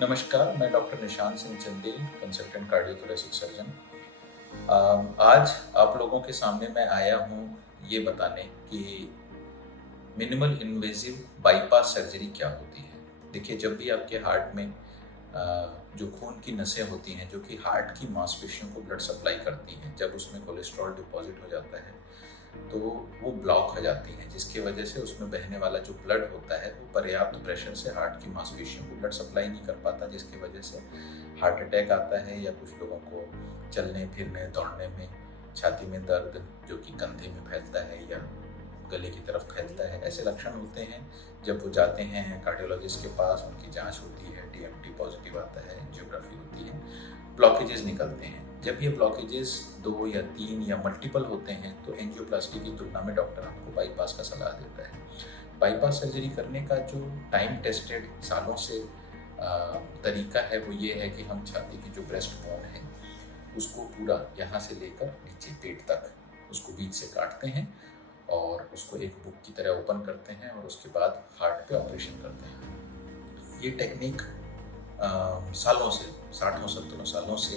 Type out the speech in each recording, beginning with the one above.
नमस्कार, मैं doctor Nishant Singh Chandel, consultant cardiothoracic surgeon. आज आप लोगों के सामने मैं आया हूँ ये बताने कि मिनिमल इन्वेजिव बाईपास सर्जरी क्या होती है। देखिए, जब भी आपके हार्ट में जो खून की नसें होती हैं, जो कि हार्ट की मांसपेशियों को ब्लड सप्लाई करती हैं, जब उसमें कोलेस्ट्रॉल डिपॉजिट हो जाता है, तो वो ब्लॉक हो जाती हैं, जिसकी वजह से उसमें बहने वाला जो ब्लड होता है, वो पर्याप्त प्रेशर से हार्ट की मांसपेशियों को ब्लड सप्लाई नहीं कर पाता, जिसकी वजह से हार्ट अटैक आता है या कुछ लोगों को चलने फिरने दौड़ने में छाती में दर्द जो कि कंधे में फैलता है या गले की तरफ फैलता है, ऐसे लक्षण होते हैं। जब वो जाते हैं कार्डियोलॉजिस्ट के पास, उनकी जांच होती है, टीएमटी पॉजिटिव आता है, एंजियोग्राफी होती है, ब्लॉकेजेस निकलते हैं। जब ये ब्लॉकेजेस 2 या 3 या मल्टीपल होते हैं तो एंजियोप्लास्टी की तुलना में डॉक्टर आपको बाईपास का सलाह देता है। बाईपास सर्जरी करने का जो टाइम टेस्टेड सालों से तरीका है वो ये है कि हम छाती की जो ब्रेस्ट बोन है उसको पूरा यहाँ से लेकर नीचे पेट तक उसको बीच से काटते हैं और उसको एक बुक की तरह ओपन करते हैं और उसके बाद हार्ट पे ऑपरेशन करते हैं। ये टेक्निक सालों से 60-70 सालों से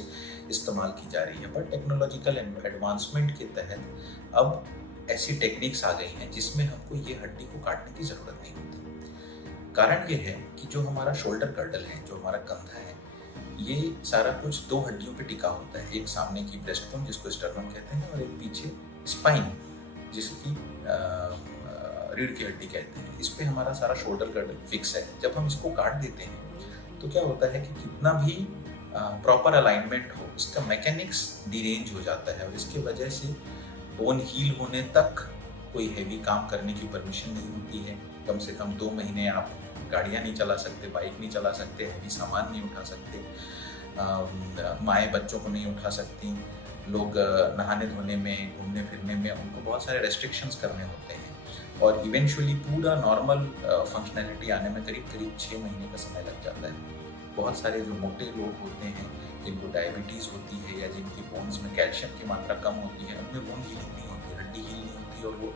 इस्तेमाल की जा रही है, पर टेक्नोलॉजिकल एडवांसमेंट के तहत अब ऐसी टेक्निक्स आ गई हैं जिसमें हमको ये हड्डी को काटने की ज़रूरत नहीं होती। कारण ये है कि जो हमारा शोल्डर गर्डल है, जो हमारा कंधा है, ये सारा कुछ 2 हड्डियों पे टिका होता है। एक सामने की ब्रेस्ट बोन जिसको स्टर्नम कहते हैं और एक पीछे स्पाइन जिसकी रीढ़ की हड्डी कहते हैं। इस पे हमारा सारा शोल्डर गर्डल फिक्स है। जब हम इसको काट देते हैं तो क्या होता है कि कितना भी प्रॉपर अलाइनमेंट हो, इसका मैकेनिक्स डिरेंज हो जाता है और इसके वजह से बोन हील होने तक कोई हैवी काम करने की परमिशन नहीं होती है। कम से कम 2 महीने आप गाड़ियाँ नहीं चला सकते, बाइक नहीं चला सकते, हैवी सामान नहीं उठा सकते, माएँ बच्चों को नहीं उठा सकती, लोग नहाने धोने में, घूमने फिरने में उनको बहुत सारे रेस्ट्रिक्शंस करने होते हैं और इवेंचुअली पूरा नॉर्मल फंक्शनैलिटी आने में करीब 6 महीने का समय लग जाता है। बहुत सारे जो मोटे लोग होते हैं, जिनको डायबिटीज़ होती है या जिनकी बोन्स में कैल्शियम की मात्रा कम होती है, उनमें बोन हीलिंग नहीं होती, हड्डी हील नहीं होती और वो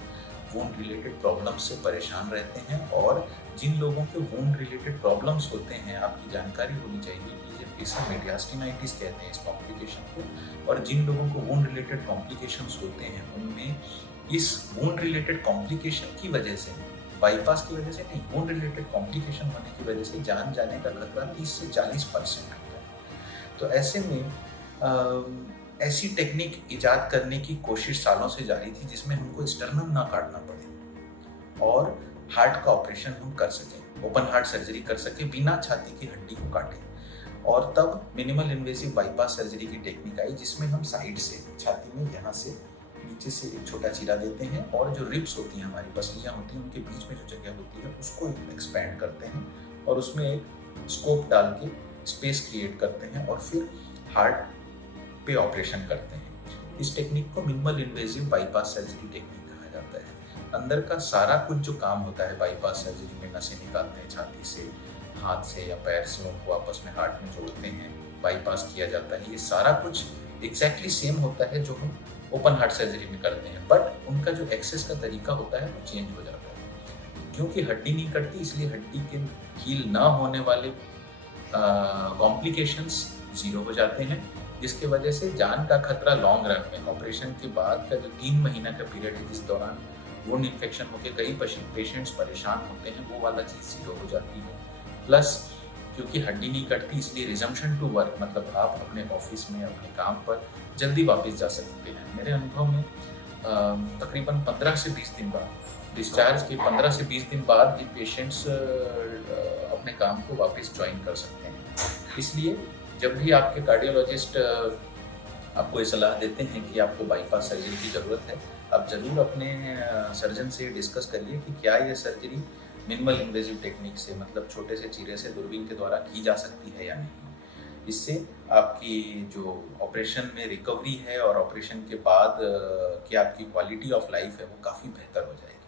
वुंड रिलेटेड प्रॉब्लम्स से परेशान रहते हैं। और जिन लोगों के वुंड रिलेटेड प्रॉब्लम्स होते हैं, आपकी जानकारी होनी चाहिए कि इसे मीडियास्टिनाइटिस कहते हैं इस कॉम्प्लिकेशन को, और जिन लोगों को वुंड रिलेटेड कॉम्प्लिकेशंस होते हैं उनमें इस वुंड रिलेटेड कॉम्प्लिकेशन की वजह से, बाईपास की वजह से नहीं, वुंड रिलेटेड कॉम्प्लिकेशन होने की वजह से जान जाने का खतरा 30 से 40% होता है। तो ऐसे में ऐसी टेक्निक इजाद करने की कोशिश सालों से जारी थी जिसमें हमको स्टर्नम ना काटना पड़े और हार्ट का ऑपरेशन हम कर सकें, ओपन हार्ट सर्जरी कर सकें बिना छाती की हड्डी को काटे। और तब मिनिमल इन्वेसिव बाईपास सर्जरी की टेक्निक आई जिसमें हम साइड से छाती में यहाँ से नीचे से एक छोटा चीरा देते हैं और जो रिब्स होती हैं, हमारी पसलियाँ होती हैं, उनके बीच में जो जगह होती है उसको एक्सपैंड करते हैं और उसमें एक स्कोप डाल के स्पेस क्रिएट करते हैं और फिर हार्ट पे ऑपरेशन करते हैं। इस टेक्निक को minimal invasive bypass surgery technique कहा जाता है। अंदर का सारा कुछ जो काम होता है बाईपास सर्जरी में, नसें निकालते हैं छाती से, हाथ से या पैर से उनको आपस में हार्ट में जोड़ते हैं, बाईपास किया जाता है, ये सारा कुछ एग्जैक्टली सेम होता है जो हम ओपन हार्ट सर्जरी में करते हैं, बट उनका जो एक्सेस का तरीका होता है वो चेंज हो जाता है। क्योंकि हड्डी नहीं कटती, इसलिए हड्डी के हील ना होने वाले कॉम्प्लिकेशंस 0 हो जाते हैं, जिसके वजह से जान का खतरा लॉन्ग रन में, ऑपरेशन के बाद का जो 3 महीना का पीरियड है जिस दौरान वुंड इन्फेक्शन होकर कई पेशेंट्स परेशान होते हैं, वो वाला चीज़ 0 हो जाती है। प्लस क्योंकि हड्डी नहीं कटती इसलिए रिजम्पशन टू वर्क, मतलब आप अपने ऑफिस में अपने काम पर जल्दी वापस जा सकते हैं। मेरे अनुभव में तकरीबन 15 से 20 दिन बाद, डिस्चार्ज के 15 से 20 दिन बाद ये पेशेंट्स अपने काम को वापस ज्वाइन कर सकते हैं। इसलिए जब भी आपके कार्डियोलॉजिस्ट आपको ये सलाह देते हैं कि आपको बाईपास सर्जरी की ज़रूरत है, आप ज़रूर अपने सर्जन से डिस्कस करिए कि क्या ये सर्जरी मिनिमल इन्वेजिव टेक्निक से, मतलब छोटे से चीरे से दूरबीन के द्वारा की जा सकती है या नहीं। इससे आपकी जो ऑपरेशन में रिकवरी है और ऑपरेशन के बाद की आपकी क्वालिटी ऑफ लाइफ है वो काफ़ी बेहतर हो जाएगी।